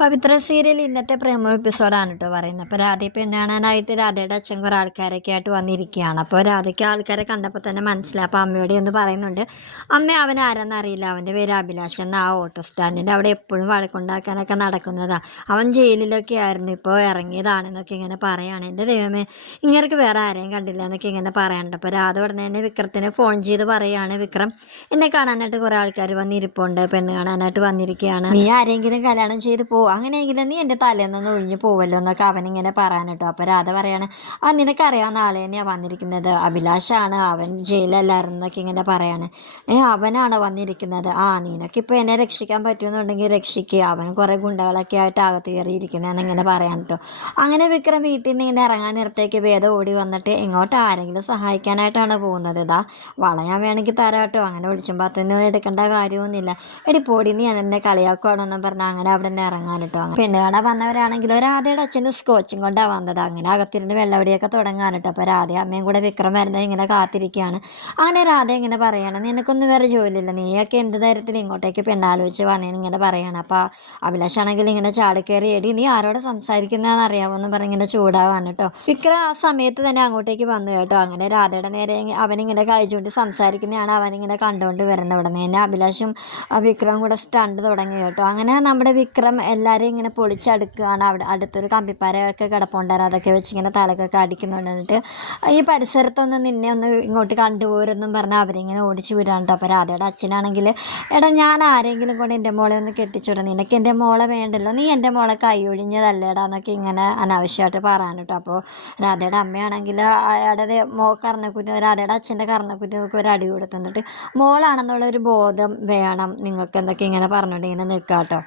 പവിത്ര serial ഇന്നത്തെ പ്രേമ എപ്പിസോഡാണ് കേട്ടോ പറയുന്നത്. അപ്പോൾ രാധയെ പെണ്ണാണാനായിട്ട് രാധയുടെ അച്ഛൻ കുറേ ആൾക്കാരൊക്കെ ആയിട്ട് വന്നിരിക്കുകയാണ്. അപ്പോൾ രാധയ്ക്ക് ആൾക്കാരെ കണ്ടപ്പോൾ തന്നെ മനസ്സിലായി. അപ്പോൾ അമ്മയോട് എന്ന് പറയുന്നുണ്ട് അമ്മ അവൻ ആരെന്ന് അറിയില്ല. അവന്റെ പേര് അഭിലാഷ് എന്ന ആ ഓട്ടോ സ്റ്റാൻഡിന്റെ അവിടെ എപ്പോഴും വഴക്കുണ്ടാക്കാനൊക്കെ നടക്കുന്നതാണ് അവൻ ജയിലിലൊക്കെ ആയിരുന്നു. ഇപ്പോൾ ഇറങ്ങിയതാണെന്നൊക്കെ ഇങ്ങനെ പറയുകയാണ് എന്റെ ദൈവമേ ഇങ്ങനെയൊക്കെ വേറെ ആരെയും കണ്ടില്ല എന്നൊക്കെ ഇങ്ങനെ പറയാനുണ്ട് അപ്പോൾ രാധ ഉടനെ തന്നെ വിക്രത്തിന് ഫോൺ ചെയ്ത് പറയുകയാണ് വിക്രം എന്നെ കാണാനായിട്ട് കുറേ ആൾക്കാർ വന്നിരിപ്പുണ്ട്. പെണ്ണ് കാണാനായിട്ട് വന്നിരിക്കുകയാണ് നീ ആരെങ്കിലും കല്യാണം ചെയ്ത് പോ. അങ്ങനെയെങ്കിലും നീ എന്റെ തലേന്നൊന്ന് ഒഴിഞ്ഞു പോവല്ലോ എന്നൊക്കെ അവനിങ്ങനെ പറയാൻ കേട്ടോ. അപ്പോൾ രാധ പറയാണ് ആ നിനക്കറിയാവുന്ന ആളെ തന്നെയാണ് വന്നിരിക്കുന്നത്. അഭിലാഷാണ്. അവൻ ജയിലല്ലായിരുന്നു എന്നൊക്കെ ഇങ്ങനെ പറയാണ്. ഏ അവനാണ് വന്നിരിക്കുന്നത്? ആ നിനക്കിപ്പോൾ എന്നെ രക്ഷിക്കാൻ പറ്റുമെന്നുണ്ടെങ്കിൽ രക്ഷിക്കുക അവൻ കുറേ ഗുണ്ടകളൊക്കെ ആയിട്ട് അകത്ത് കയറിയിരിക്കുന്നതെന്ന് ഇങ്ങനെ പറയാൻ കേട്ടോ. അങ്ങനെ വിക്രം വീട്ടിൽ നിന്ന് ഇങ്ങനെ ഇറങ്ങാൻ നേരത്തേക്ക് വേദം ഓടി വന്നിട്ട് ഇങ്ങോട്ട് ആരെങ്കിലും സഹായിക്കാനായിട്ടാണ് പോകുന്നത്. ഇതാ വളയാൻ വേണമെങ്കിൽ തരാം കേട്ടോ. അങ്ങനെ വിളിച്ചുമ്പോൾ എടുക്കേണ്ട കാര്യമൊന്നുമില്ല. എടി പൊടി നീ എന്നെ കളിയാക്കുവാണെന്നും പറഞ്ഞാൽ അങ്ങനെ അവിടെ നിന്ന് ഇറങ്ങാൻ കേട്ടോ പെണ്ണ് കാണാൻ വന്നവരാണെങ്കിൽ രാധയുടെ അച്ഛന്റെ സ്കോച്ചും കൊണ്ടാണ് വന്നത്. അങ്ങനെ അകത്തിരുന്ന് വെള്ളവടിയൊക്കെ തുടങ്ങാൻ കേട്ടോ അപ്പോൾ രാധ അമ്മയും കൂടെ വിക്രം വരുന്നത് ഇങ്ങനെ കാത്തിരിക്കുകയാണ്. അങ്ങനെ രാധ ഇങ്ങനെ പറയണം നിനക്കൊന്നും വേറെ ജോലിയില്ല. നീയൊക്കെ എന്ത് തരത്തിൽ ഇങ്ങോട്ടേക്ക് പെണ്ണാലോചിച്ച് വന്നേന്ന് ഇങ്ങനെ പറയണം. അപ്പോൾ അഭിലാഷാണെങ്കിൽ ഇങ്ങനെ ചാടിക്കയറി എടി നീ ആരോട് സംസാരിക്കുന്നതെന്ന് അറിയാമോന്ന് പറഞ്ഞ് ഇങ്ങനെ ചൂടാവാണ് കേട്ടോ വിക്രം ആ സമയത്ത് തന്നെ അങ്ങോട്ടേക്ക് വന്നു കേട്ടോ. അങ്ങനെ രാധയുടെ നേരെ അവനിങ്ങനെ കഴിച്ചുകൊണ്ട് സംസാരിക്കുന്നതാണ് അവനിങ്ങനെ കണ്ടുകൊണ്ട് വരുന്നത്. ഇവിടെ നിന്ന് തന്നെ അഭിലാഷും വിക്രം കൂടെ സ്റ്റണ്ട് തുടങ്ങി കേട്ടോ. അങ്ങനെ നമ്മുടെ വിക്രം എല്ലാവരെയും ഇങ്ങനെ പൊളിച്ചടുക്കുകയാണ്. അവിടെ അടുത്തൊരു കമ്പിപ്പാരയൊക്കെ കിടപ്പുണ്ടായിരുന്നു. അതൊക്കെ വെച്ച് ഇങ്ങനെ തലക്കൊക്കെ അടിക്കുന്നുണ്ട് എന്നിട്ട് ഈ പരിസരത്തൊന്ന് നിന്നെ ഒന്ന് ഇങ്ങോട്ട് കണ്ടുപോരെന്നും പറഞ്ഞ് അവരിങ്ങനെ ഓടിച്ചു കേട്ടോ അപ്പോൾ രാധയുടെ അച്ഛനാണെങ്കിൽ എടാ ഞാൻ ആരെങ്കിലും കൊണ്ട് എന്റെ മോളെ ഒന്ന് കെട്ടിച്ചുവിടാം നിനക്ക് എന്റെ മോളെ വേണ്ടല്ലോ? നീ എന്റെ മോളെ കൈ ഒഴിഞ്ഞതല്ലേടാ? എന്നൊക്കെ ഇങ്ങനെ അനാവശ്യമായിട്ട് പറയാൻ കേട്ടോ അപ്പോൾ രാധയുടെ അമ്മയാണെങ്കിൽ അയാളുടെ മോ കർണക്കുറ്റി രാധയുടെ അച്ഛന്റെ കർണക്കുറ്റി നോക്കി ഒരു അടി കൊടുത്തു എന്നിട്ട് മോളാണെന്നുള്ള ഒരു ബോധം വേണം. നിങ്ങൾക്ക് എന്തൊക്കെ ഇങ്ങനെ പറഞ്ഞുകൊണ്ട് ഇങ്ങനെ നിൽക്കാം കേട്ടോ